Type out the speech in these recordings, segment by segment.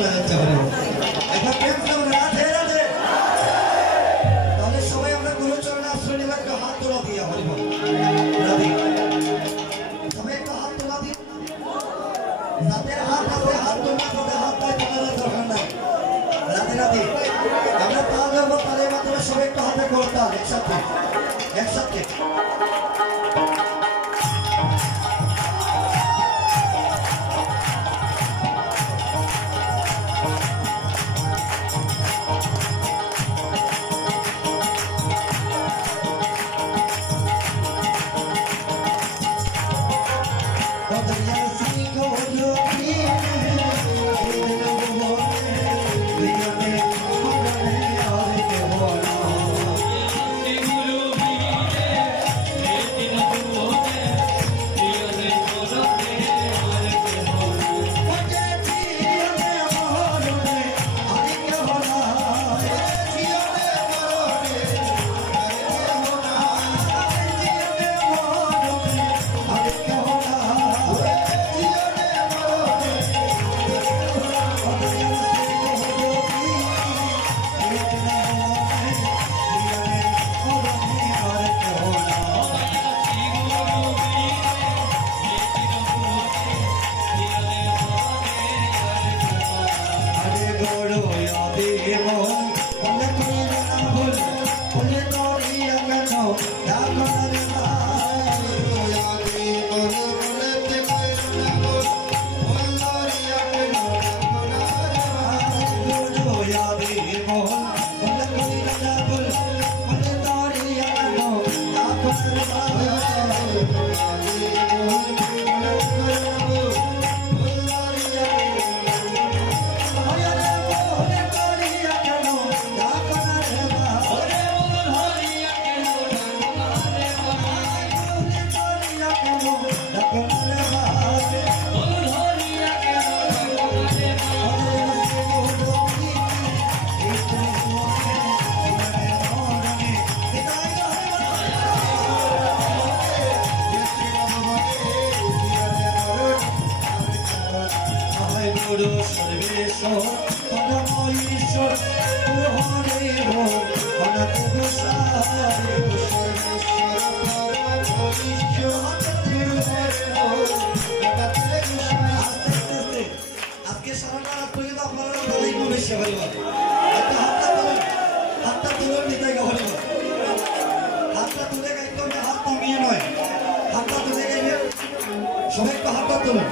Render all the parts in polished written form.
শোনা যাচ্ছে এখন রাধে রাধে। তাহলে সবাই আমরা গুরুচরণে আশ্রয় নেব, একটু হাত তোলা দিয়ে হরিবল রাধে। সবাই একটু হাত তোলা দিন, যাদের হাত আছে হাত তোলা, তাদের হাত পায়ে তোলার দরকার নাই। রাধে রাধে। আমরা তাল দেবো, তালের মাধ্যমে সবাই একটু হাতে করতাম একসাথে একসাথে। সবাই একটু হাতটা তুলুন।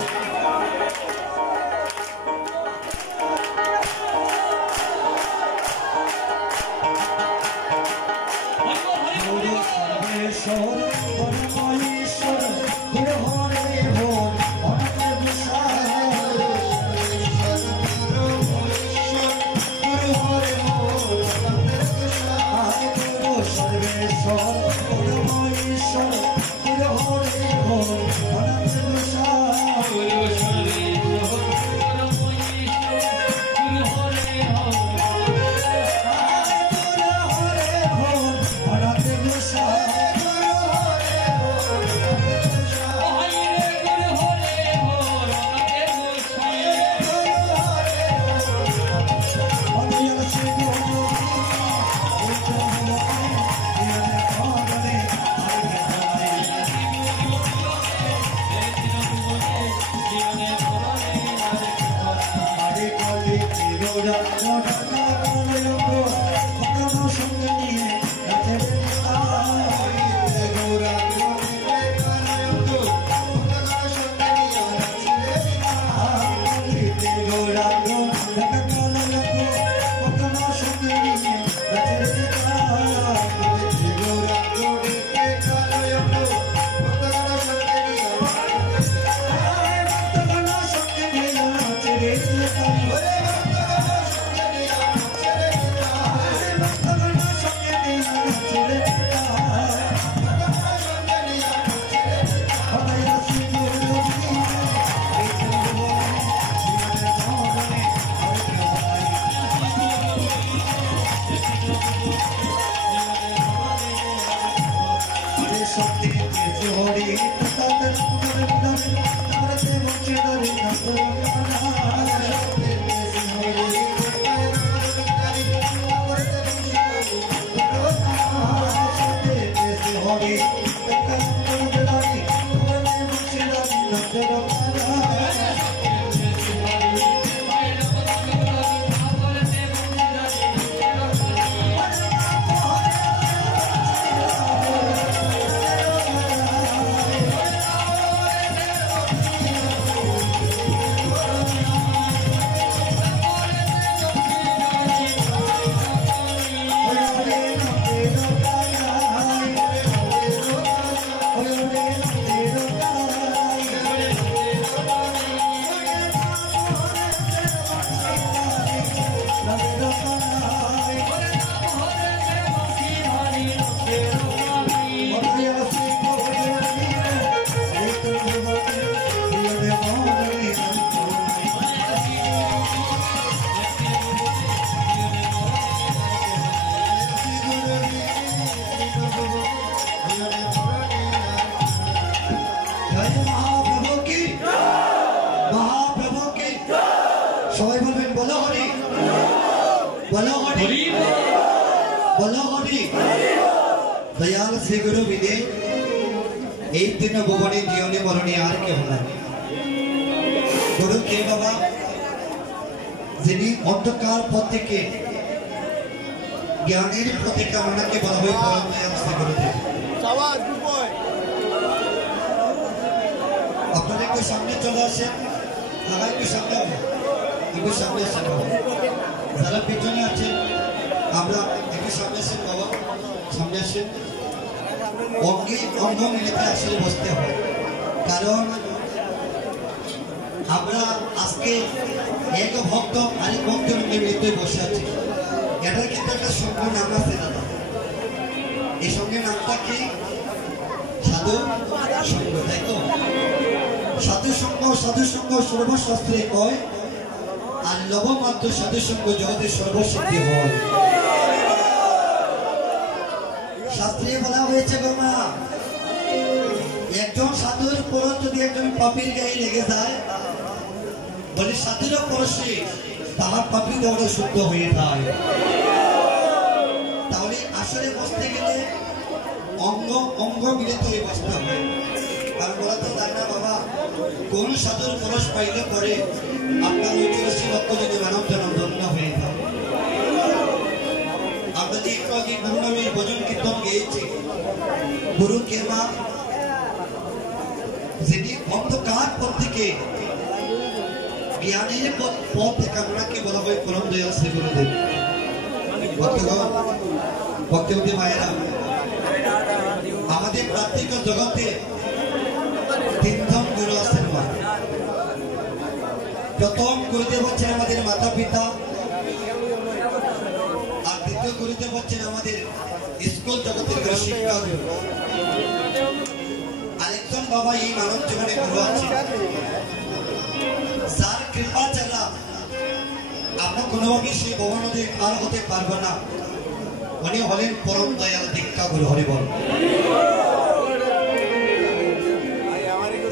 সবাই বলবেন বলো হরি, বলো হরি, বলো হরি। দয়াল শ্রী গুরু বিদে এই দিন ভুবনে জীবনে মরণে আর কেউ নাই। গুরু কে বাবা? যিনি অন্ধকার পথ থেকে জ্ঞানের পথে কামনাকে বলা হয় পরম দয়াল শ্রী গুরুদেব। আপনারা একটু সামনে চলে আসেন, একটু সামনে একটু সামনে আসেন বাবা। যারা পেছনে আছেন আমরা একটু সামনে আসেন বাবা, সামনে আসেন। অঙ্গে অঙ্গ মিলিতে আসলে বসতে হয়, কারণ আমরা আজকে এক ভক্ত আরেক ভক্তের মিলিত বসে আছি। এটার কিন্তু একটা সঙ্গ নাম আছে দাদা, এই সঙ্গে নামটা কি? সাধু সঙ্গ, তাই তো? সাধু সঙ্গ, সাধু সঙ্গ সর্বশাস্ত্রে কয়, আর লবমাত্র সাধু সঙ্গ জগতে সর্বসিদ্ধি হয়। শাস্ত্রে বলা হয়েছে বাবা, একজন সাধুর পরশ যদি একজন পাপীর গায়ে লেগে যায়, বলে সাধুর পরশে তাহার পাপী দেওয়া শুদ্ধ হয়ে যায়। তাহলে আসলে বসতে গেলে অঙ্গ অঙ্গ মিলিত হয়ে বসতে হবে। আর বলা তো যায় না বাবা, কোন সাধুর পরশ পাইলে পরে আপনার ওই 84 লক্ষ যদি মানব জন্ম ধন্য হয়ে যায়। আমরা যে একটু আগে গুরু নামে ভজন কীর্তন গেয়েছি, গুরু কে মা? যিনি অন্ধকার পথ থেকে জ্ঞানের পথ কামনাকে বলা হয় পরম দয়াল শ্রী গুরুদেব। ভক্তগণ, ভক্তবতী মায়েরা, আমাদের প্রাত্যিক জগতে তিনজন গুরু আছেন মা। প্রথম গুরুদেব হচ্ছেন আমাদের মাতা পিতা, আর দ্বিতীয় গুরুদেব হচ্ছেন আমাদের স্কুল জগতের গুরু শিক্ষা গুরু। আরেকজন বাবা এই মানব জীবনে গুরু আছে, যার কৃপা ছাড়া আমরা কোনোভাবে সেই ভব নদী পার হতে পারবো না। উনি হলেন পরম দয়াল দীক্ষা গুরু। হরি বল।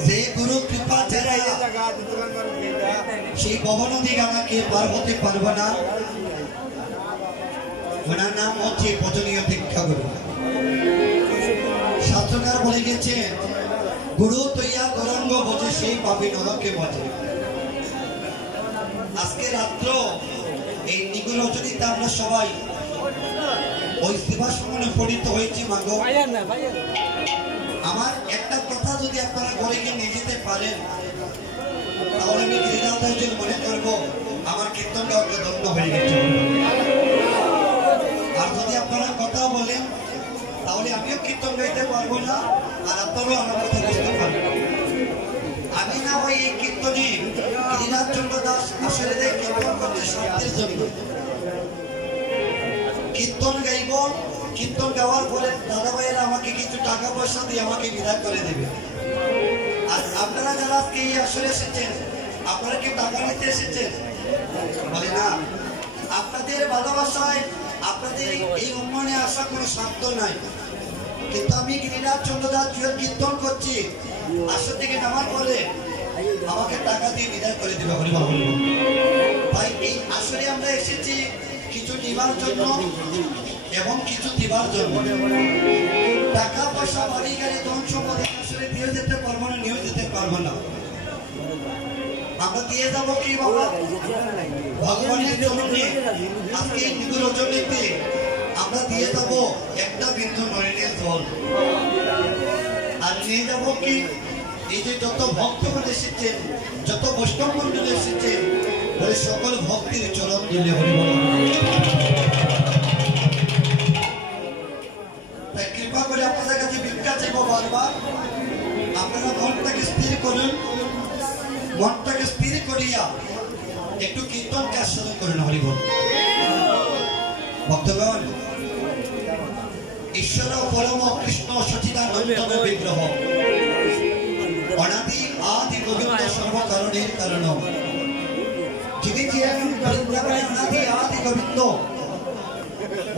যে গুরু কৃপা ছাড়া সেই ভব নদী আমাকে পার হতে পারবো না, ওনার নাম হচ্ছে পূজনীয় দীক্ষা গুরু। শাস্ত্রকার বলে গেছে, গুরু তৈয়া গৌরাঙ্গ বোঝে সেই পাপী নরকে বোঝে। আজকে রাত্র এই নিগুণ রজনীতে আমরা সবাই ওই সেবা সম্মানে পরিণত হয়েছি। মাগো, আমার একটা কথা যদি আপনারা ঘরে গিয়ে নিয়ে যেতে পারেন, তাহলে আমি গিরিরাজের মনে করবো আমার কীর্তনটা অগ্রদণ্ড হয়ে গেছে। আর যদি আপনারা কথা বলেন, তাহলে আমিও কীর্তন গাইতে পারবো না, আর আপনারাও আমার কথা বুঝতে পারবেন। আমি না হয় এই কীর্তনে গিরিরাজ চন্দ্র দাস আসলে কীর্তন করতে শান্তির জন্য কীর্তন গাইব। কীর্তন গাওয়ার পরে দাদা ভাইয়েরা আমাকে কিছু টাকা পয়সা দিয়ে আমাকে বিদায় করে দেবে। আর আপনারা যারা আজকে এই আসরে এসেছেন, আপনারা কি টাকা নিতে এসেছেন? বলে না, আপনাদের ভালোবাসায় আপনাদের এই উন্নয়নে আসা কোনো স্বার্থ নাই। কিন্তু আমি গিরিরাজ চন্দ্র দাস কীর্তন করছি, আসর থেকে নামার পরে আমাকে টাকা দিয়ে বিদায় করে দেবে। হরি বল। তাই এই আসরে আমরা এসেছি কিছু নিবার জন্য এবং কিছু দিবার জন্য। টাকা পয়সা বাড়ি গাড়ি ধন সম্পদ আসলে দিয়ে যেতে পারবো না, নিয়েও যেতে পারবো না। আমরা দিয়ে যাবো কি বাবা? ভগবানের চরণে আজকে নিগুণ রজনীতে আমরা দিয়ে যাবো একটা বিন্দু নয়নের জল। আর নিয়ে যাবো কি? এই যে যত ভক্তগণ এসেছেন, যত বৈষ্ণব মন্ডল এসেছেন, বলে সকল ভক্তির চরণ দিলে। হরি বল। তাই কৃপা করে আপনাদের কাছে ভিক্ষা চাইব বারবার, আপনারা মনটাকে স্থির করুন। মনটাকে স্থির করিয়া একটু কীর্তনকে আস্বাদন করেন। হরি বল। ভক্তগণ, ঈশ্বর পরম কৃষ্ণ সচিদানন্দ বিগ্রহ, অনাদি আদি গোবিন্দ সর্বকারণের কারণ, যিনি ছিলেন বৃন্দাবনে অনাদি আদি গোবিন্দ,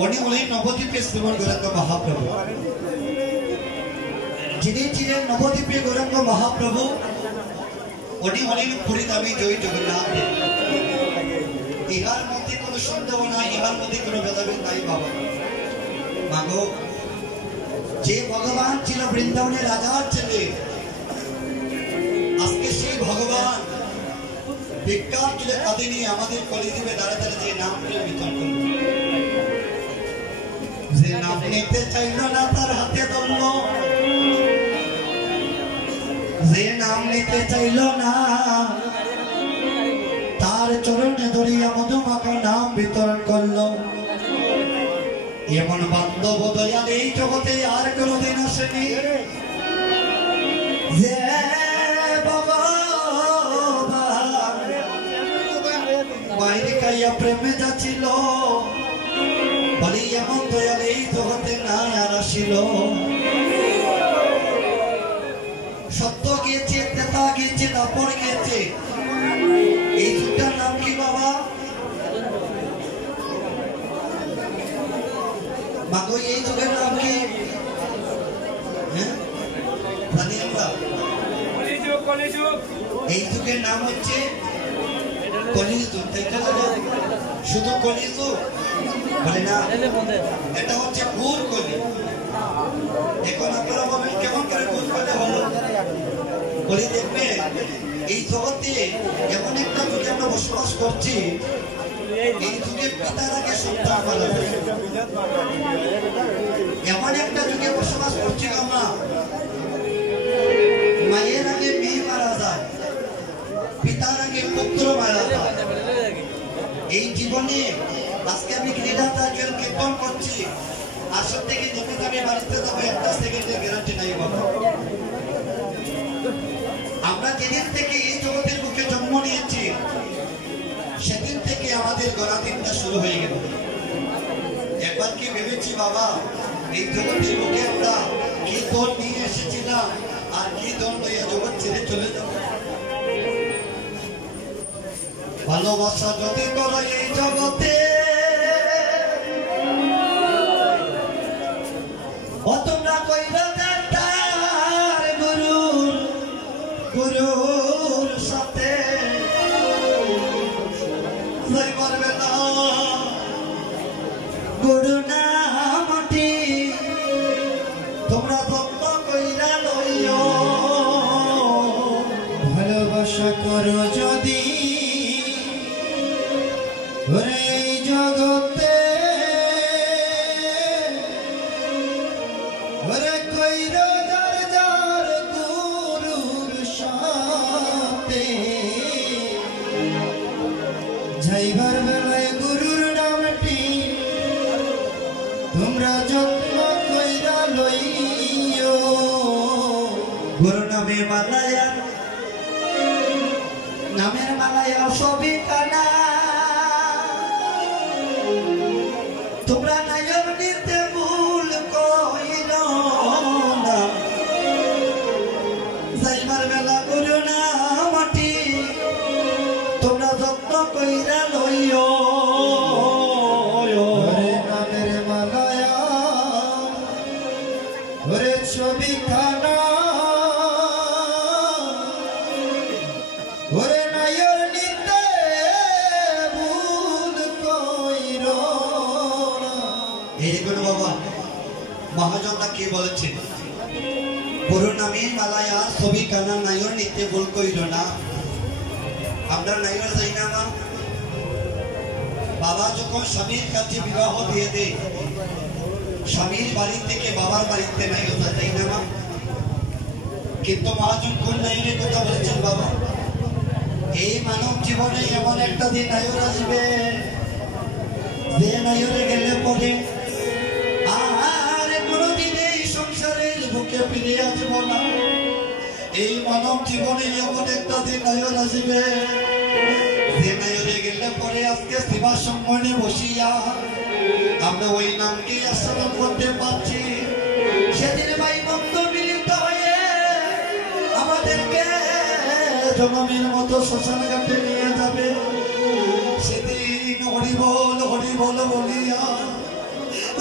উনি হলেন নবদ্বীপে শ্রীমন গৌরাঙ্গ মহাপ্রভু। যিনি ছিলেন নবদ্বীপে গৌরাঙ্গ মহাপ্রভু, উনি হলেন পুরীধামী জয় জগন্নাথ দেব। ইহার মধ্যে কোনো সন্দেহ নাই, ইহার মধ্যে কোনো ভেদাভেদ নাই বাবা। মাগো, যে ভগবান ছিল বৃন্দাবনের রাজার ছেলে, আজকে সেই ভগবান বিজ্ঞান তুলে কাঁদে নিয়ে আমাদের কলিযুগে দাঁড়িয়ে দাঁড়িয়ে যে নাম করে বিতরণ করল। যে নাম নিতে চাইল না তার হাতে ধরল, যে নাম নিতে চাইল না তার চরণে ধরিয়া মধুমাখা নাম বিতরণ করলো। এমন বান্ধব দয়াল এই জগতে আর কোনদিন আসেনি। যে বাইরে কাইয়া প্রেমে যাচ্ছিল, বলি এমন দয়াল এই জগতে নাই আর আসিল। সত্য গিয়েছে, তেতা গিয়েছে, দাপড় গিয়েছে, এই যুগটার নাম কি বাবা? মাগো, এই যুগের নাম কি? জানি আমরা এই যুগের নাম হচ্ছে কলিযুগ। শুধু কলিযুগ বলে না, এটা হচ্ছে ঘুর কলি। এখন আপনারা বলবেন কেমন করে ঘুর কলি হলো? বলি দেখবে, এই জগতে এমন একটা যুগে আমরা বসবাস করছি, এই যুগে পিতার আগে সন্তান মারা যায়। এমন একটা যুগে বসবাস করছি আমরা, মায়ের আগে মেয়ে মারা যায়, পিতার আগে পুত্র মারা যায়। এই জীবনে আজকে আমি ক্রীড়াটার কীর্তন করছি, আসর থেকে নেমে যাবে, বাড়িতে যাবে, একটা সেকেন্ডের গ্যারান্টি নাই বাবা। আমরা যেদিন থেকে এই জগতের বুকে জন্ম নিয়েছি, সেদিন থেকে আমাদের গড়া দিনটা শুরু হয়ে গেল। একবার কি ভেবেছি বাবা, এই জগতের বুকে আমরা কি দল নিয়ে এসেছিলাম আর কি দল নিয়ে জগৎ ছেড়ে চলে যাব? ভালোবাসা যদি করো এই জগতে, ও তোমরা কইরা তার গুরুর সাথে যাই পারবে না। গুরু নামটি তোমরা যত্ন কইরা লইও। ভালোবাসা করো যদি এই জগতে, ওরে কইরা যার যার গুরুর সাথে, যাইবার বেলায় গুরুর নামটি তোমরা যত্ন কইরা লইও। গুরু নামে মালায়া, নামের মালায়া সবই কানা, তোমরা নায়ক নিতে ভুল কইল না। যাইবার বেলা গুরু নামটি তোমরা যত্ন কইরা লইও। নামের মালায়া ওরে ছবি খানা, ওরে নায়র নিতে ভুল কইল না। এই গুরু বাবা মহাজনরা কি বলেছেন? গুরু নামের মালায়া ছবি কানা, নায়র নিতে ভুল কইল না। আমরা নায়র যাই না মা? বাবা যখন স্বামীর কাছে বিবাহ দিয়ে দেয়, স্বামীর বাড়ি থেকে বাবার বাড়িতে নায়র যাই না মা? কিন্তু মহাজন কোন নায়রের কথা বলেছেন বাবা? এই মানব জীবনে এমন একটা দিন নায়র আসবে, যে নায়রে গেলে পরে আর কোনদিন এই সংসারের বুকে ফিরে আসব না। এই মানব জীবনে এমন একটা দিন নায়র আসবে, যে নায়রে গেলে পরে আজকে সেবা সম্মানে বসিয়া আমরা ওই নামকে আশ্রয় করতে পারছি। সেদিন ভাই বন্ধ মিলিত হয়ে আমাদেরকে জনমের মতো শ্মশান ঘাটে নিয়ে যাবে। সেদিন হরিবল হরিবল বলিয়া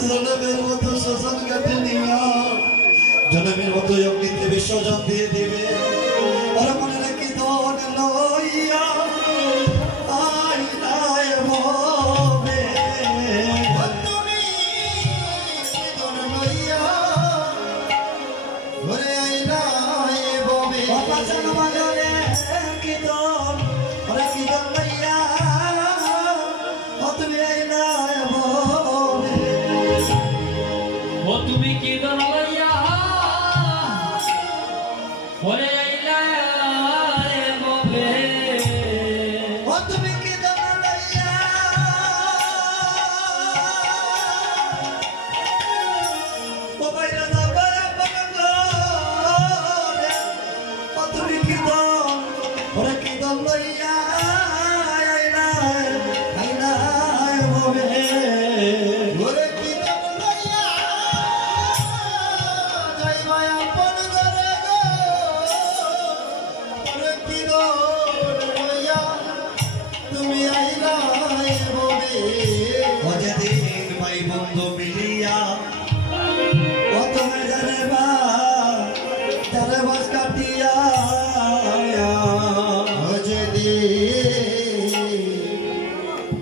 জনমের মতো শ্মশান ঘাটে নিয়া জনমের মতো অগ্নিতে বিসর্জন দিয়ে দিবে। আর মনে রাখি দন লইয়া আই নাই হবে ওরে কি নাম লইয়া যাইবা আপন ঘরে গো ওরে কি নাম লইয়া তুমি আইলা হবে অযদিন ভাই বন্ধু মিলিয়া কত জানে বা তারে বাস কাটিয়া যদি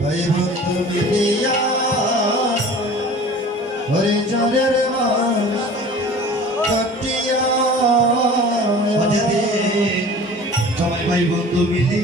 ভাই বন্ধু মিলিয়া হরে জনের মাস কাটিয়া অযদিন সবাই ভাই বন্ধু মিলিয়া